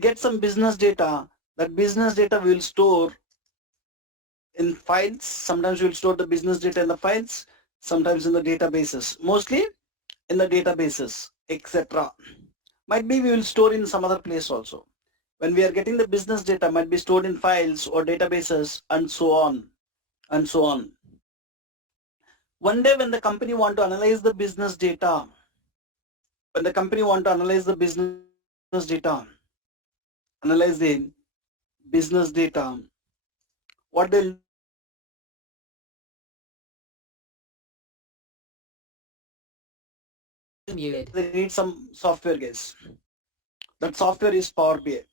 get some business data, that business data we will store in files. Sometimes we will store the business data in the files, sometimes in the databases, mostly in the databases, etc. Might be we will store in some other place also. When we are getting the business data, might be stored in files or databases, and so on and so on. One day when the company want to analyze the business data, when the company want to analyze the business data, analyze the business data, what they'll do is Muted. they need some software, guys. That software is Power BI.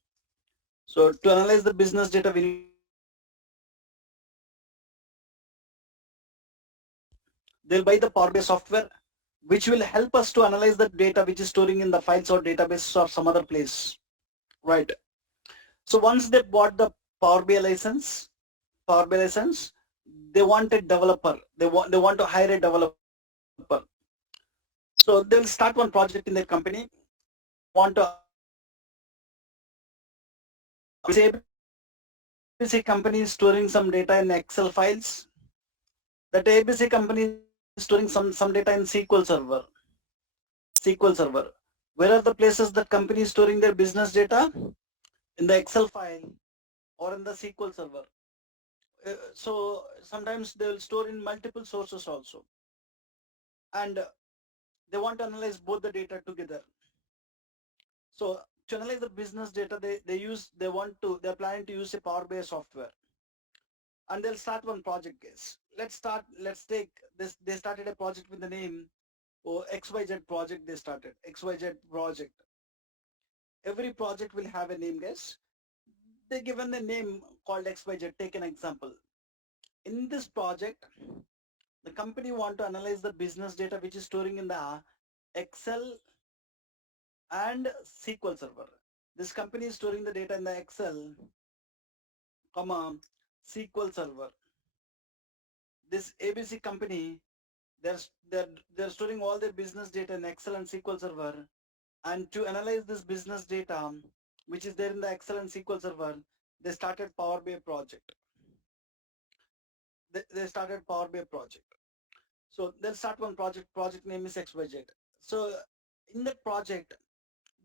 So to analyze the business data, we need some software. They'll buy the Power BI software, which will help us to analyze the data which is storing in the files or databases or some other place, right? So once they bought the Power BI license, they want a developer. They want to hire a developer. So they'll start one project in their company. They want to this ABC company is storing some data in Excel files. That ABC company is storing some data in SQL Server. Where are the places that company is storing their business data? In the Excel file or in the SQL Server. So sometimes they will store in multiple sources also, and they want to analyze both the data together. So to analyze the business data, they're planning to use a Power BI software, and they'll start one project, guys. Let's take this. They started a project with the name XYZ project. They started XYZ project. Every project will have a name, guys. They given the name called XYZ. Take an example. In this project, the company want to analyze the business data which is storing in the Excel and SQL Server. This company is storing the data in the Excel, SQL Server. This ABC company, they're, they're, they're storing all their business data in Excel and SQL Server. And to analyze this business data, which is there in the Excel and SQL Server, they started Power BI project. They started Power BI project. So they'll start one project. Project name is XYZ. So in that project,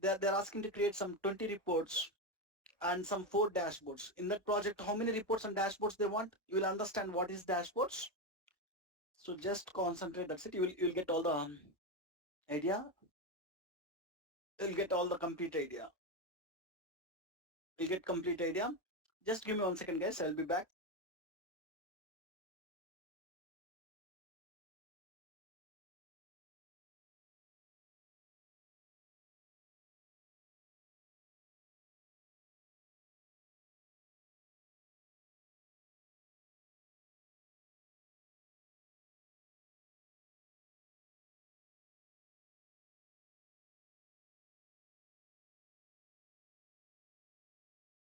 they're asking to create some 20 reports and some 4 dashboards. In that project, how many reports and dashboards they want? You will understand what is dashboards. So just concentrate. That's it. You will get all the idea. You'll get all the complete idea. You'll get complete idea. Just give me 1 second, guys. I'll be back.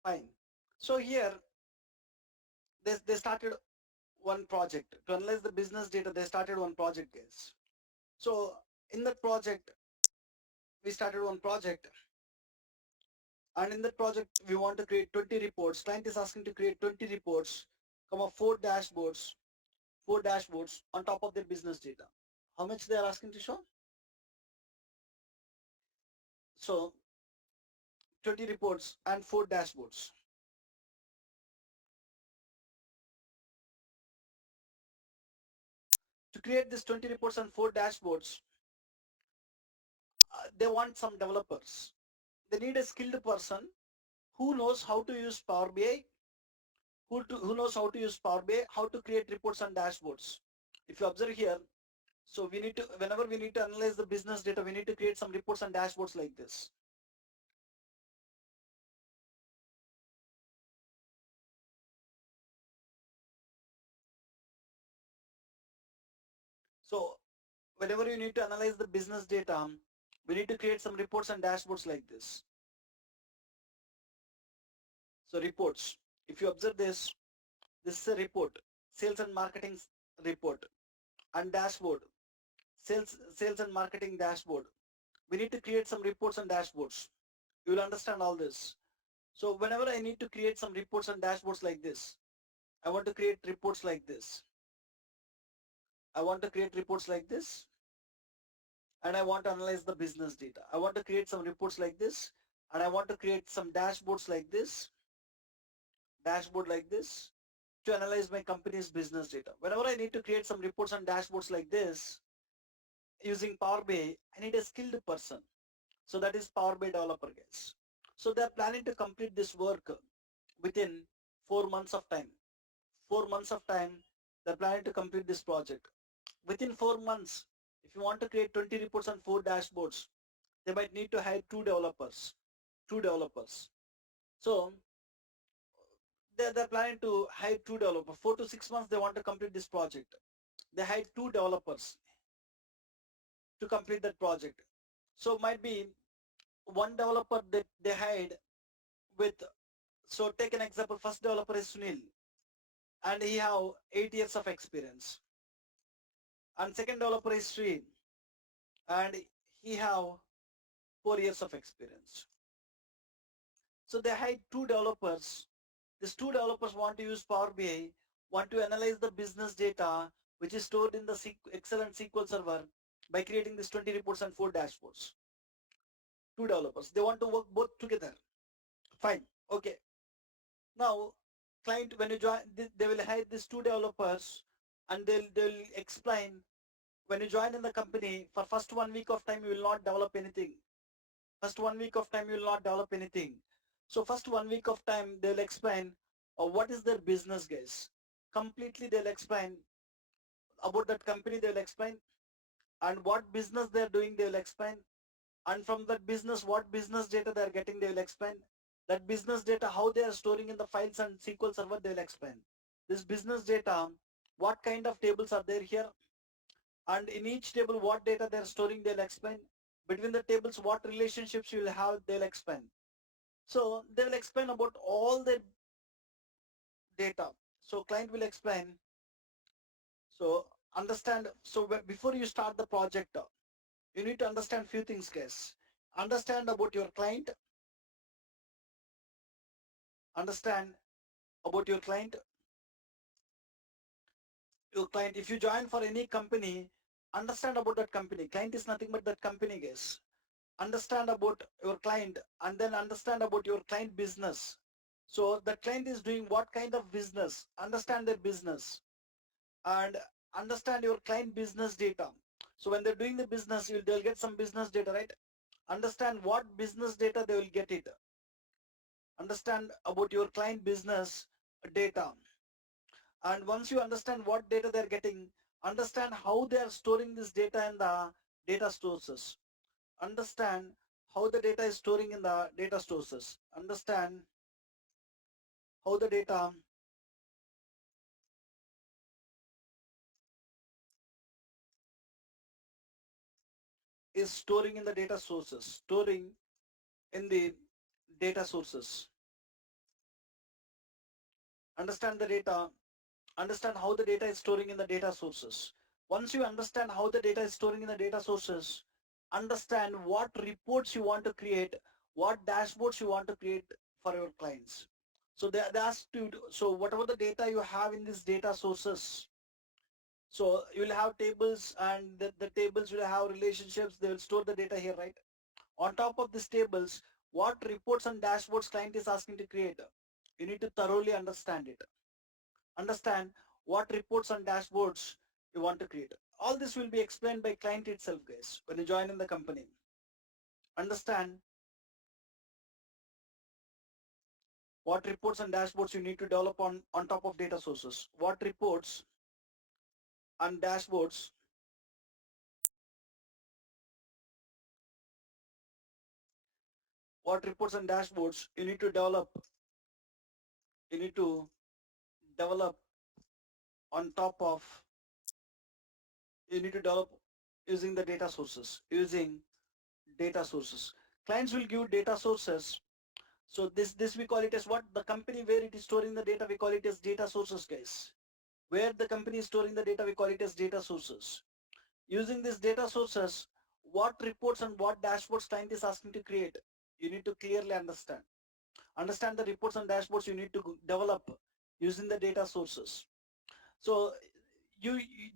Fine. So here they started one project to analyze the business data. They started one project, guys. So in that project, we started one project, and in that project, we want to create 20 reports. Client is asking to create 20 reports, comma 4 dashboards on top of their business data. How much they are asking to show? So 20 reports and 4 dashboards. To create this 20 reports and 4 dashboards, they want some developers. They need a skilled person who knows how to use Power BI, who knows how to use Power BI, how to create reports and dashboards. If you observe here, so we need to, whenever we need to analyze the business data, we need to create some reports and dashboards like this. So whenever you need to analyze the business data, we need to create some reports and dashboards like this. So reports, if you observe this is a report, sales and marketing report, and dashboard, sales and marketing dashboard. We need to create some reports and dashboards. You will understand all this. So whenever I need to create some reports and dashboards like this, I want to create reports like this. I want to create reports like this, and I want to analyze the business data. I want to create some reports like this, and I want to create some dashboards like this, dashboard like this, to analyze my company's business data. Whenever I need to create some reports and dashboards like this using Power BI, I need a skilled person. So that is Power BI developer guys. So they are planning to complete this work within 4 months of time. 4 months of time, they're planning to complete this project. Within 4 months, if you want to create 20 reports and 4 dashboards, they might need to hire two developers. Two developers. So they're planning to hire two developers. 4 to 6 months, they want to complete this project. They hired two developers to complete that project. So might be one developer that they hired with, so take an example, first developer is Sunil and he have 8 years of experience. And second developer is Sri and he have 4 years of experience. So they hired two developers. These two developers want to use Power BI, want to analyze the business data which is stored in the Excel and SQL server by creating these 20 reports and 4 dashboards. Two developers. They want to work both together. Fine. Okay. Now, client, when you join, they will hire these two developers and they'll explain when you join in the company for first 1 week of time, you will not develop anything. First 1 week of time, you will not develop anything. So first 1 week of time, they'll explain what is their business, guys. Completely, they'll explain about that company. They'll explain and what business they're doing. They'll explain, and from that business, what business data they're getting. They will explain that business data, how they are storing in the files and SQL server. They'll explain this business data, what kind of tables are there here, and in each table what data they're storing. They'll explain between the tables what relationships you will have. They'll explain. So they will explain about all the data. So client will explain. So understand. So before you start the project, you need to understand few things, guys. Understand about your client. Understand about your client. Your client. If you join for any company, understand about that company. Client is nothing but that company, guys. Understand about your client and then understand about your client business. So the client is doing what kind of business. Understand their business and understand your client business data. So when they're doing the business, they'll get some business data, right? Understand what business data they will get it. Understand about your client business data. And once you understand what data they're getting, understand how they are storing this data in the data sources. Understand how the data is storing in the data sources. Understand how the data is storing in the data sources. Storing in the data sources. Understand the data. Understand how the data is storing in the data sources. Once you understand how the data is storing in the data sources, understand what reports you want to create, what dashboards you want to create for your clients. So they ask you to, so whatever the data you have in these data sources, so you will have tables and the tables will have relationships. They will store the data here, right? On top of these tables, what reports and dashboards client is asking to create, you need to thoroughly understand it. Understand what reports and dashboards you want to create. All this will be explained by client itself, guys, when you join in the company. Understand what reports and dashboards you need to develop on top of data sources. What reports and dashboards what reports and dashboards you need to develop. You need to develop on top of, you need to develop using the data sources. Using data sources. Clients will give data sources. So this we call it as what? The company where it is storing the data, we call it as data sources, guys. Where the company is storing the data, we call it as data sources. Using these data sources, what reports and what dashboards client is asking to create, you need to clearly understand. Understand the reports and dashboards you need to develop using the data sources. So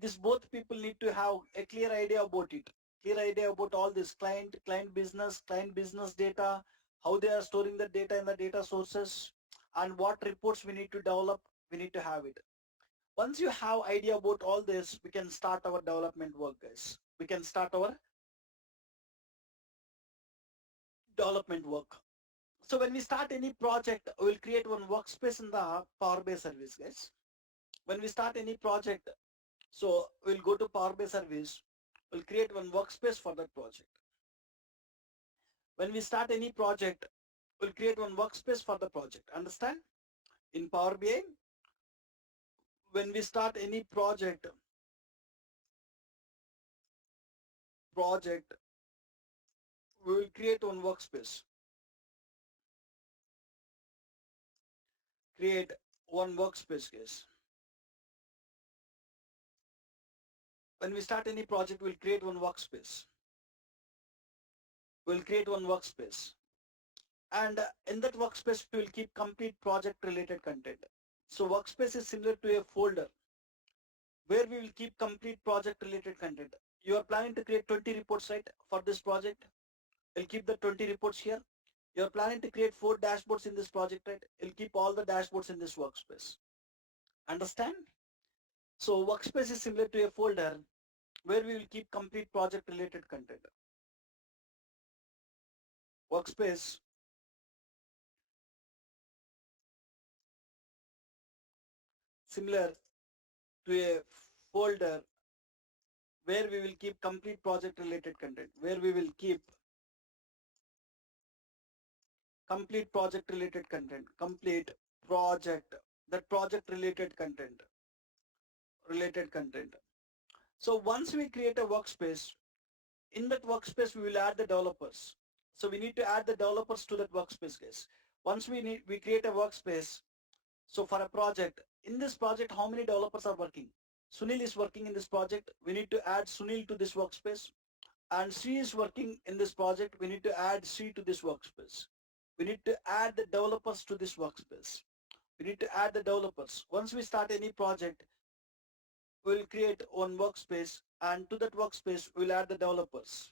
this both people need to have a clear idea about it, clear idea about all this client business data, how they are storing the data in the data sources, and what reports we need to develop, we need to have it. Once you have idea about all this, we can start our development work, guys. We can start our development work. So when we start any project, we'll create one workspace in the Power BI service, guys. When we start any project, so we'll go to Power BI service, we'll create one workspace for that project. When we start any project, we'll create one workspace for the project. Understand? In Power BI, when we start any project, we will create one workspace. Create one workspace, guys. When we start any project, we'll create one workspace. We'll create one workspace. And in that workspace, we will keep complete project related content. So workspace is similar to a folder where we will keep complete project related content. You are planning to create 20 reports, right, for this project? You'll keep the 20 reports here. You're planning to create 4 dashboards in this project, right? You'll keep all the dashboards in this workspace. Understand? So workspace is similar to a folder where we will keep complete project related content. Workspace similar to a folder where we will keep complete project related content, where we will keep complete project related content, complete project, that project related content. So once we create a workspace, in that workspace we will add the developers. So we need to add the developers to that workspace, guys. Once we create a workspace, so for a project, in this project, how many developers are working? Sunil is working in this project. We need to add Sunil to this workspace. And Sri is working in this project. We need to add Sri to this workspace. We need to add the developers to this workspace. We need to add the developers. Once we start any project, we'll create one workspace, and to that workspace, we'll add the developers.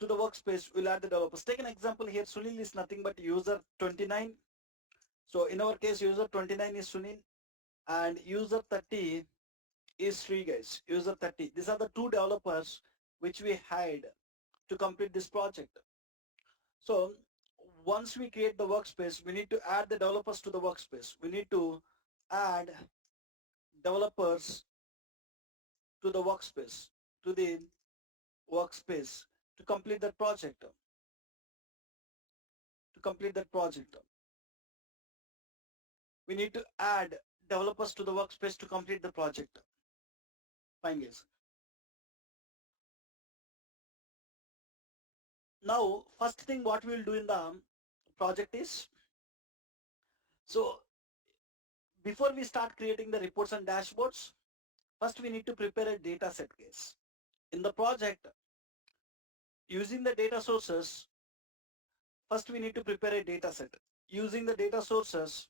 To the workspace, we'll add the developers. Take an example here. Sunil is nothing but user 29. So in our case, user 29 is Sunil, and user 30 is Sri, guys. User 30. These are the two developers which we hired to complete this project. So once we create the workspace, we need to add the developers to the workspace. We need to add developers to the workspace, to the workspace to complete that project. To complete that project, we need to add developers to the workspace to complete the project. Fine, guys. Now, first thing what we will do in the project is, so before we start creating the reports and dashboards, first we need to prepare a data set, case. In the project, using the data sources, first we need to prepare a data set. Using the data sources,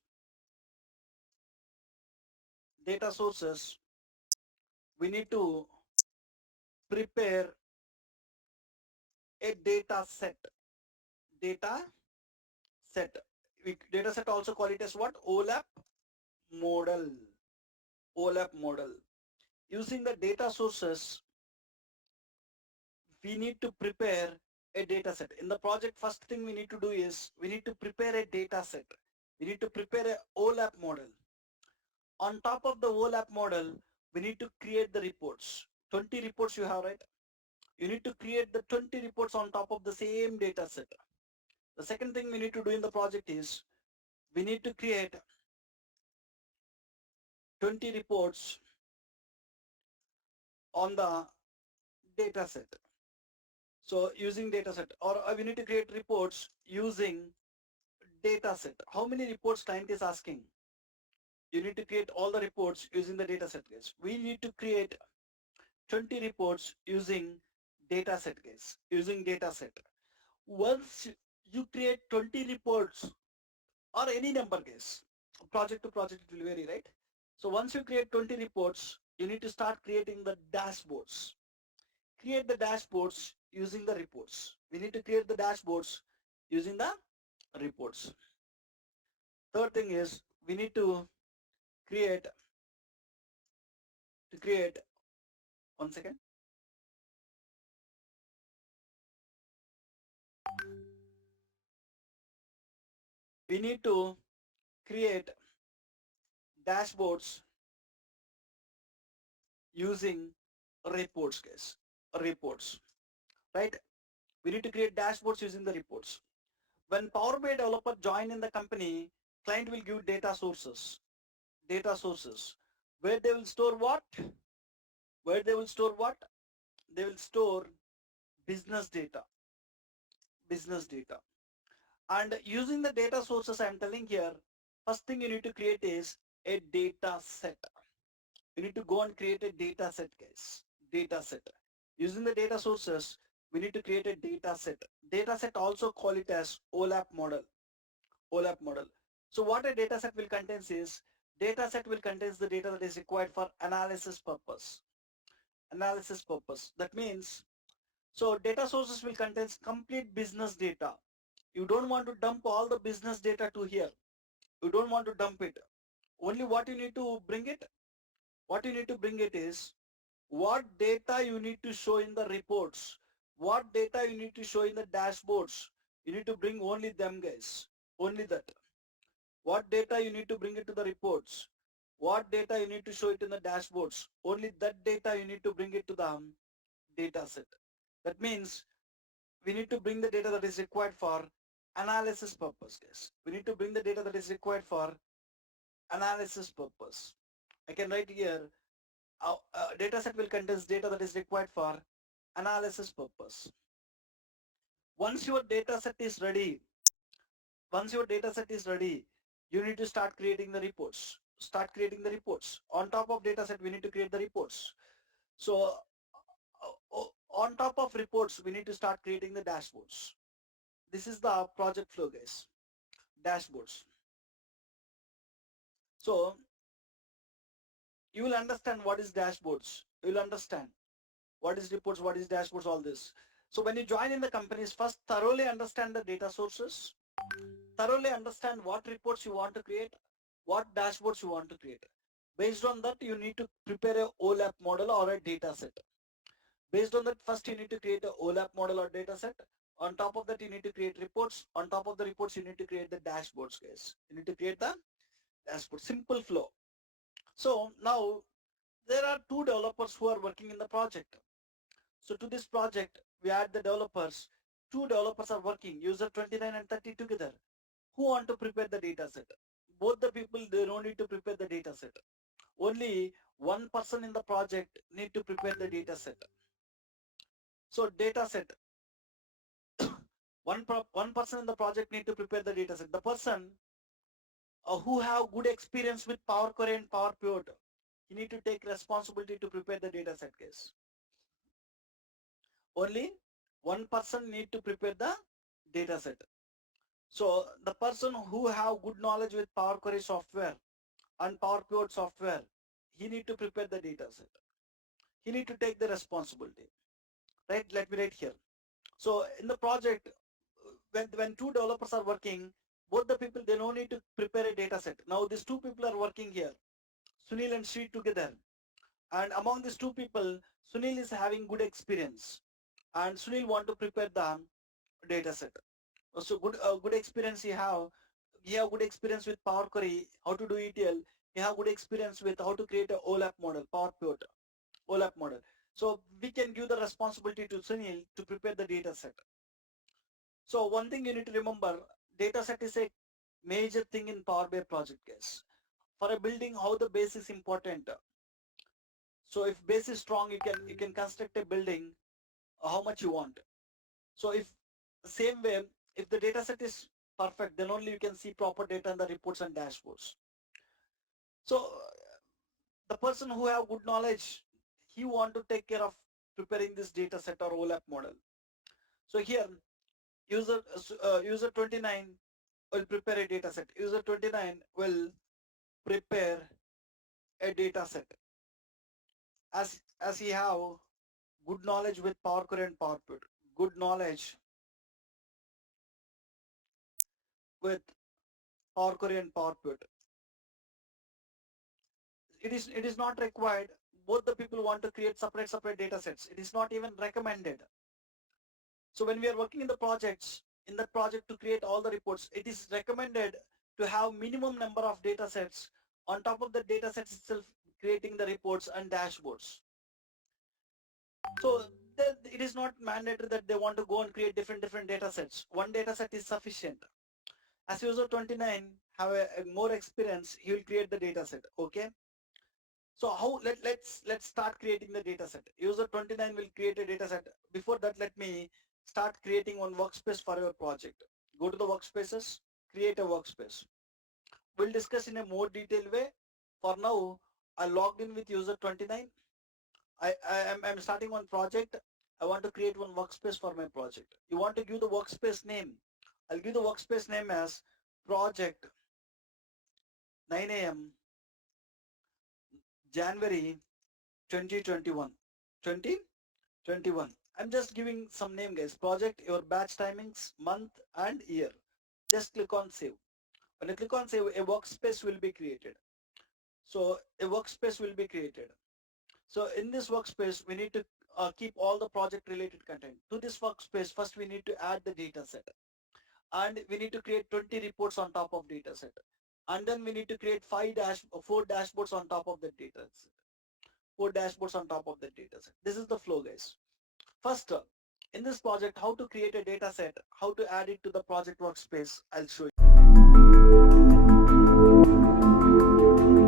we need to prepare a data set. Data set. Data set also call it as what? OLAP model. OLAP model. Using the data sources, we need to prepare a data set. In the project, first thing we need to do is we need to prepare a data set. We need to prepare a OLAP model. On top of the OLAP model, we need to create the reports. 20 reports you have, right? You need to create the 20 reports on top of the same data set. The second thing we need to do in the project is we need to create 20 reports on the data set. So using data set, or we need to create reports using data set. How many reports client is asking? You need to create all the reports using the data set, guys. We need to create 20 reports using data set, guys. Using data set. Once you create 20 reports or any number case. Project to project it will vary, right? So once you create 20 reports, you need to start creating the dashboards. Create the dashboards using the reports. We need to create the dashboards using the reports. Third thing is we need create to create 1 second. We need to create dashboards using reports case. Reports, right? We need to create dashboards using the reports. When Power BI developer join in the company, client will give data sources. Data sources. Where they will store what? Where they will store what? They will store business data. Business data. And using the data sources I'm telling here, first thing you need to create is a data set. You need to go and create a data set, guys. Data set. Using the data sources, we need to create a data set. Data set also call it as OLAP model. OLAP model. So what a data set will contain is, data set will contain the data that is required for analysis purpose. Analysis purpose. That means, so data sources will contain complete business data. You don't want to dump all the business data to here. You don't want to dump it. Only what you need to bring it, what you need to bring it is, what data you need to show in the reports, what data you need to show in the dashboards. You need to bring only them, guys. Only that. What data you need to bring it to the reports, what data you need to show it in the dashboards, only that data you need to bring it to the data set. That means we need to bring the data that is required for analysis purpose, guys. We need to bring the data that is required for analysis purpose. I can write here, data set will contain data that is required for analysis purpose. Once your data set is ready, once your data set is ready, you need to start creating the reports. Start creating the reports. On top of data set, we need to create the reports. So on top of reports, we need to start creating the dashboards. This is the project flow, guys. Dashboards. So you will understand what is dashboards. You will understand what is reports, what is dashboards, all this. So when you join in the companies, first thoroughly understand the data sources, thoroughly understand what reports you want to create, what dashboards you want to create. Based on that, you need to prepare a OLAP model or a data set. Based on that, first you need to create a OLAP model or data set. On top of that, you need to create reports. On top of the reports, you need to create the dashboards, guys. You need to create the dashboard. Simple flow. So now there are two developers who are working in the project. So to this project, we add the developers. Two developers are working, user 29 and 30 together. Who want to prepare the data set? Both the people, they don't need to prepare the data set. Only one person in the project need to prepare the data set. So data set, one person in the project need to prepare the data set. The person who have good experience with Power Query and Power Pivot, he need to take responsibility to prepare the data set case. Only one person need to prepare the data set. So the person who have good knowledge with Power Query software and Power Pivot software, he need to prepare the data set. He need to take the responsibility. Right? Let me write here. So in the project, when two developers are working, both the people, they don't need to prepare a data set. Now these two people are working here, Sunil and Sri together. And among these two people, Sunil is having good experience. And Sunil want to prepare the data set. So good experience he have good experience with Power Query, how to do ETL. He have good experience with how to create a OLAP model, Power Pivot, OLAP model. So we can give the responsibility to Sunil to prepare the data set. So one thing you need to remember, data set is a major thing in Power BI project, guys. For a building, how the base is important. So if base is strong, you can construct a building how much you want. So if same way, if the data set is perfect, then only you can see proper data in the reports and dashboards. So the person who have good knowledge, he want to take care of preparing this data set or OLAP model. So here, user 29 will prepare a data set. User 29 will prepare a data set. As he have good knowledge with Power Query and PowerPoint, good knowledge with Power Query and PowerPoint. It is not required. Both the people want to create separate data sets. It is not even recommended. So when we are working in the project to create all the reports, it is recommended to have minimum number of data sets. On top of the data sets itself, creating the reports and dashboards. So it is not mandatory that they want to go and create different data sets. One data set is sufficient. As user 29 have a more experience, he will create the data set. Okay. So how let's start creating the data set. User 29 will create a data set. Before that, let me start creating one workspace for your project. Go to the workspaces, create a workspace. We'll discuss in a more detailed way. For now, I logged in with user 29. I'm starting one project. I want to create one workspace for my project. You want to give the workspace name. I'll give the workspace name as project 9 a.m. January 2021. 2021. I'm just giving some name, guys. Project, your batch timings, month and year. Just click on save. When you click on save, a workspace will be created. So a workspace will be created. So in this workspace, we need to keep all the project related content. To this workspace, first we need to add the data set. And we need to create 20 reports on top of data set. And then we need to create 4 dashboards on top of the data set. 4 dashboards on top of the data set. This is the flow, guys. First, in this project, how to create a data set, how to add it to the project workspace, I'll show you.